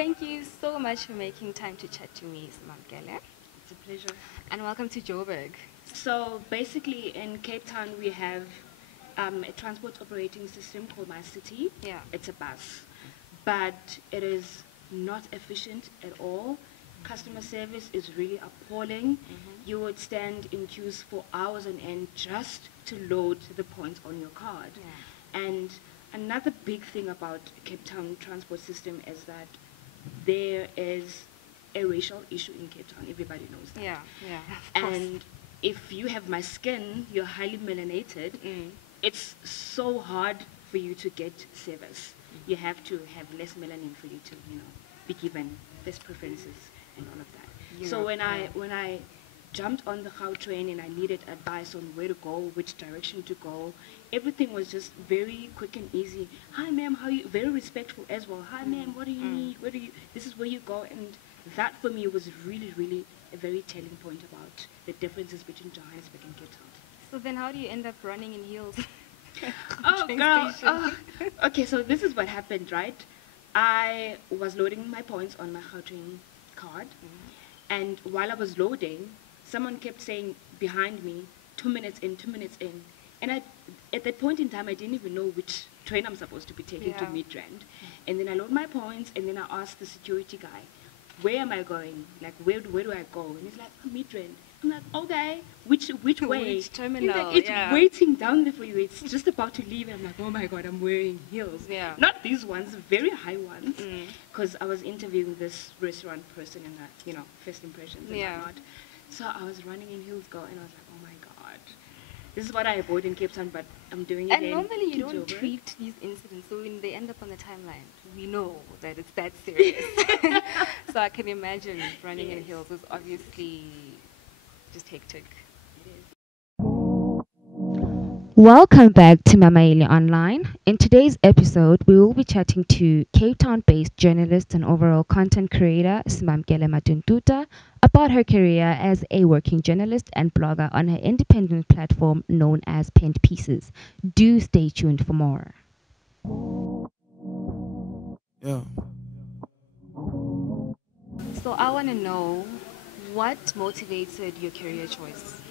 Thank you so much for making time to chat to me, Simamkele. It's a pleasure. And welcome to Joburg. So basically, in Cape Town, we have a transport operating system called My City. Yeah. It's a bus, but it is not efficient at all. Customer service is really appalling. You would stand in queues for hours on end just to load the points on your card. Yeah. And another big thing about Cape Town transport system is that there is a racial issue in Cape Town. Everybody knows that. Yeah, yeah, of course. And if you have my skin, you're highly melanated, it's so hard for you to get service. You have to have less melanin for you to, be given first preferences and all of that. So when I jumped on the Gau train and I needed advice on where to go, which direction to go, everything was just very quick and easy. Hi ma'am, how are you? Very respectful as well. Hi ma'am, what do you need? Where do you? This is where you go. And that for me was really, really a very telling point about the differences between Johannesburg and Cape Town. So then how do you end up running in heels? Oh, girl. Okay, so this is what happened, right? I was loading my points on my Gauteng card, and while I was loading, someone kept saying behind me, 2 minutes in, 2 minutes in. And at that point in time, I didn't even know which train I'm supposed to be taking to Midrand. And then I load my points, and then I asked the security guy, where am I going? Like, where do I go? And he's like, Midrand. I'm like, okay, which way? Which terminal? He's like, it's waiting down there for you. It's just about to leave. And I'm like, oh my God, I'm wearing heels. Yeah. Not these ones, very high ones. Because I was interviewing this restaurant person and, first impressions and whatnot. So I was running in heels, girl, and I was like, oh my God. This is what I avoid in Cape Town, but I'm doing it. And normally you don't treat these incidents, so when they end up on the timeline, we know that it's that serious. So I can imagine running in heels was obviously just hectic. Welcome back to Mamaile Online. In today's episode, we will be chatting to Cape Town-based journalist and overall content creator Simamkele Matutuntuta about her career as a working journalist and blogger on her independent platform known as Penned Pieces. Do stay tuned for more. Yeah. So I want to know what motivated your career choice?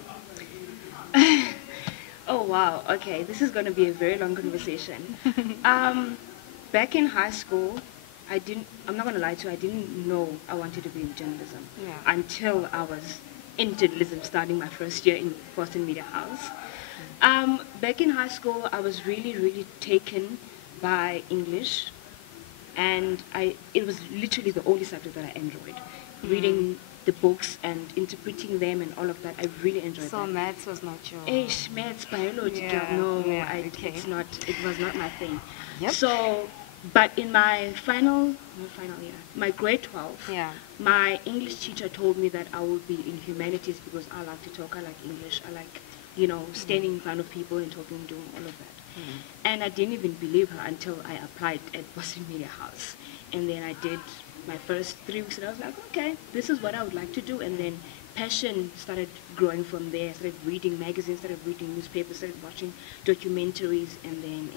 Oh wow, okay, this is going to be a very long conversation. Back in high school, I'm not going to lie to you, I didn't know I wanted to be in journalism until I was in journalism, starting my first year in Boston Media House. Back in high school, I was really, really taken by English, and it was literally the only subject that I enjoyed. Reading the books and interpreting them and all of that, I really enjoyed that. So maths was not your... Maths, biology, no, it was not my thing. Yep. So, but in my final year, my grade 12, my English teacher told me that I would be in humanities because I like to talk, I like English, I like, standing in front of people and talking, doing all of that. And I didn't even believe her until I applied at Boston Media House. And then I did my first 3 weeks and I was like, okay, this is what I would like to do. And then passion started growing from there. I started reading magazines, started reading newspapers, started watching documentaries, and then.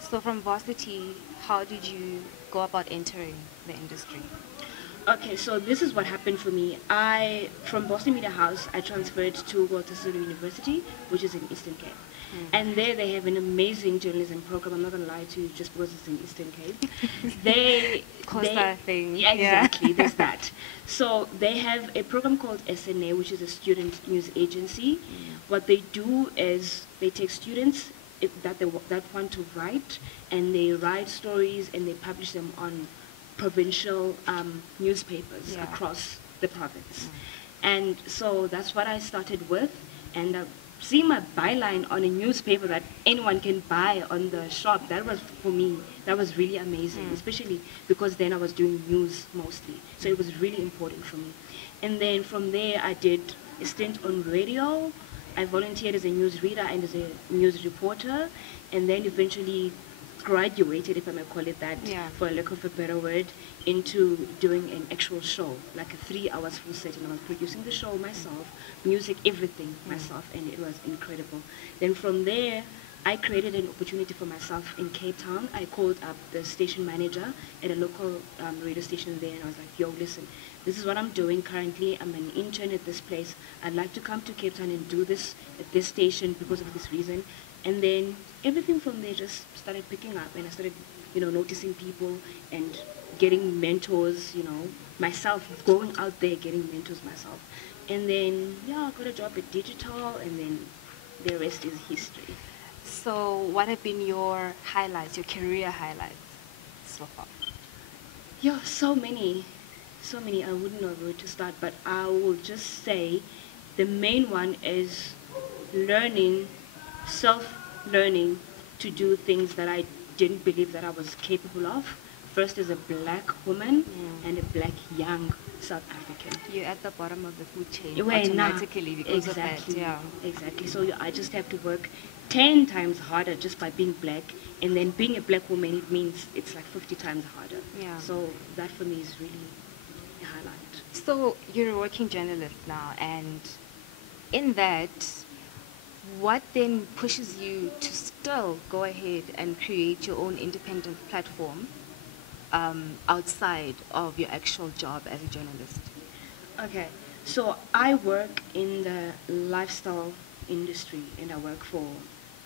So from varsity, how did you go about entering the industry? Okay, so this is what happened for me. From Boston Media House, I transferred to Walter Sisulu University, which is in Eastern Cape. And there they have an amazing journalism program. I'm not going to lie to you just because it's in Eastern Cape. Yeah, exactly, there's that. So they have a program called SNA, which is a student news agency. What they do is they take students that want to write, and they write stories and they publish them on provincial newspapers across the province. And so that's what I started with. And seeing my byline on a newspaper that anyone can buy on the shop, that was, for me, that was really amazing, especially because then I was doing news mostly. So it was really important for me. And then from there, I did a stint on radio. I volunteered as a news reader and as a news reporter, and then eventually graduated, if I may call it that, for a lack of a better word, into doing an actual show, like a 3 hours full set, and I was producing the show myself, music, everything myself, and it was incredible. Then from there, I created an opportunity for myself in Cape Town. I called up the station manager at a local radio station there, and I was like, yo, listen, this is what I'm doing currently. I'm an intern at this place. I'd like to come to Cape Town and do this at this station because of this reason. And then everything from there just started picking up, and I started, noticing people and getting mentors, myself, going out there, getting mentors myself. And then, yeah, I got a job at Digital, and then the rest is history. So what have been your highlights, your career highlights so far? Yeah, so many. So many. I wouldn't know where to start, but I will just say the main one is learning, self-learning to do things that I didn't believe that I was capable of. First as a black woman and a black young South African. You're at the bottom of the food chain Well, automatically because exactly, of that. Yeah. Exactly. So I just have to work 10 times harder just by being black, and then being a black woman, it means it's like 50 times harder. Yeah. So that for me is really a highlight. So you're a working journalist now, and in that, what then pushes you to still go ahead and create your own independent platform outside of your actual job as a journalist? Okay, so I work in the lifestyle industry, and I work for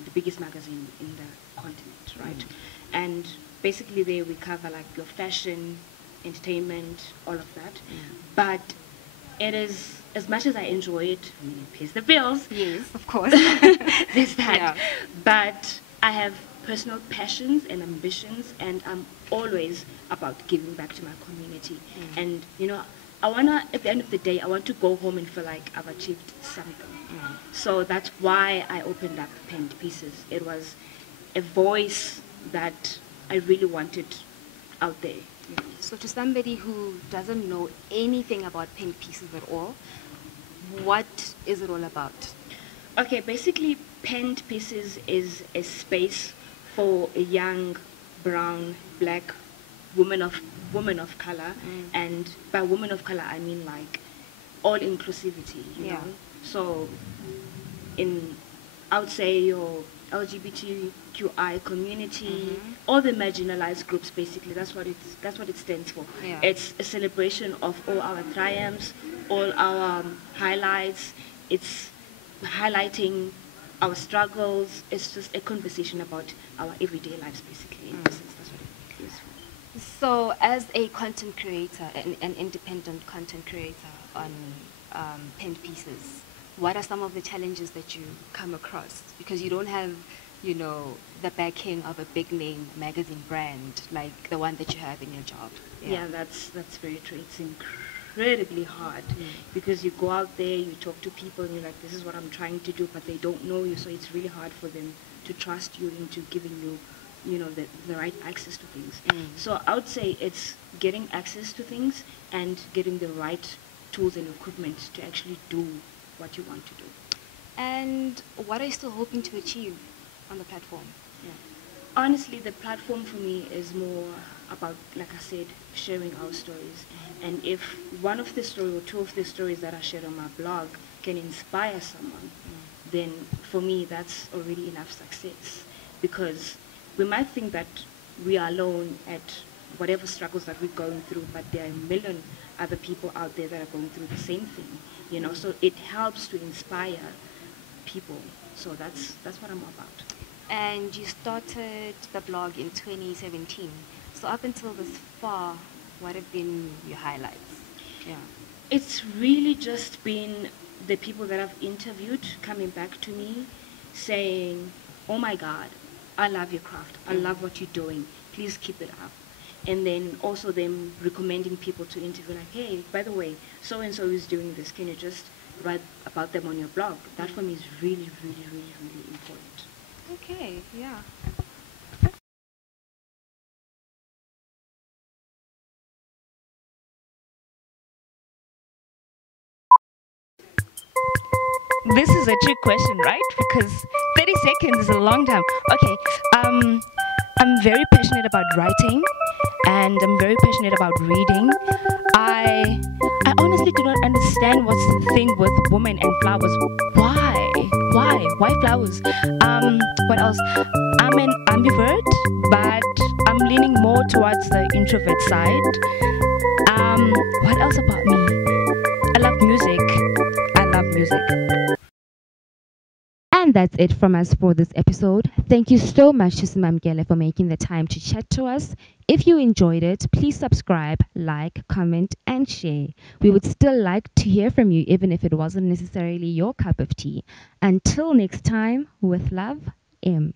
the biggest magazine in the continent, right? And basically there we cover like your fashion, entertainment, all of that. But it is, as much as I enjoy it, I mean, it pays the bills. Yes, of course. There's that. Yeah. But I have personal passions and ambitions, and I'm always about giving back to my community. And, I want to, at the end of the day, I want to go home and feel like I've achieved something. So that's why I opened up Penned Pieces. It was a voice that I really wanted out there. So to somebody who doesn't know anything about Penned Pieces at all, what is it all about? Okay, basically Penned Pieces is a space for a young, brown, black woman of color, and by woman of color I mean like all inclusivity, you know. So I would say your LGBTQI community, all the marginalized groups, basically that's what it stands for. It's a celebration of all our triumphs, all our highlights. It's highlighting our struggles. It's just a conversation about our everyday lives, basically. In essence, that's what it is for. So as a content creator, an independent content creator on Penned Pieces, what are some of the challenges that you come across? Because you don't have, the backing of a big name magazine brand like the one that you have in your job. Yeah, that's very true. It's incredibly hard because you go out there, you talk to people, and you're like, this is what I'm trying to do, but they don't know you, so it's really hard for them to trust you into giving you, the right access to things. So I would say it's getting access to things and getting the right tools and equipment to actually do what you want to do. And what are you still hoping to achieve on the platform? Honestly, the platform for me is more about, like I said, sharing our stories. And if one of the stories or two of the stories that I shared on my blog can inspire someone, then for me that's already enough success. Because we might think that we are alone at whatever struggles that we're going through, but there are a million other people out there that are going through the same thing, so it helps to inspire people. So that's what I'm about. And you started the blog in 2017. So up until this far, what have been your highlights? It's really just been the people that I've interviewed coming back to me saying, oh my God, I love your craft. I love what you're doing. Please keep it up. And then also them recommending people to interview, like, hey, by the way, so-and-so is doing this. Can you just write about them on your blog? That for me is really, really, really, really important. Okay, yeah. This is a trick question, right? Because 30 seconds is a long time. Okay, I'm very passionate about writing, and I'm very passionate about reading. I honestly do not understand what's the thing with women and flowers. Why? Why flowers? What else? I'm an ambivert, but I'm leaning more towards the introvert side. What else about me? I love music. I love music. And that's it from us for this episode. Thank you so much to Simamkele for making the time to chat to us. If you enjoyed it, please subscribe, like, comment, and share. We would still like to hear from you, even if it wasn't necessarily your cup of tea. Until next time, with love, M.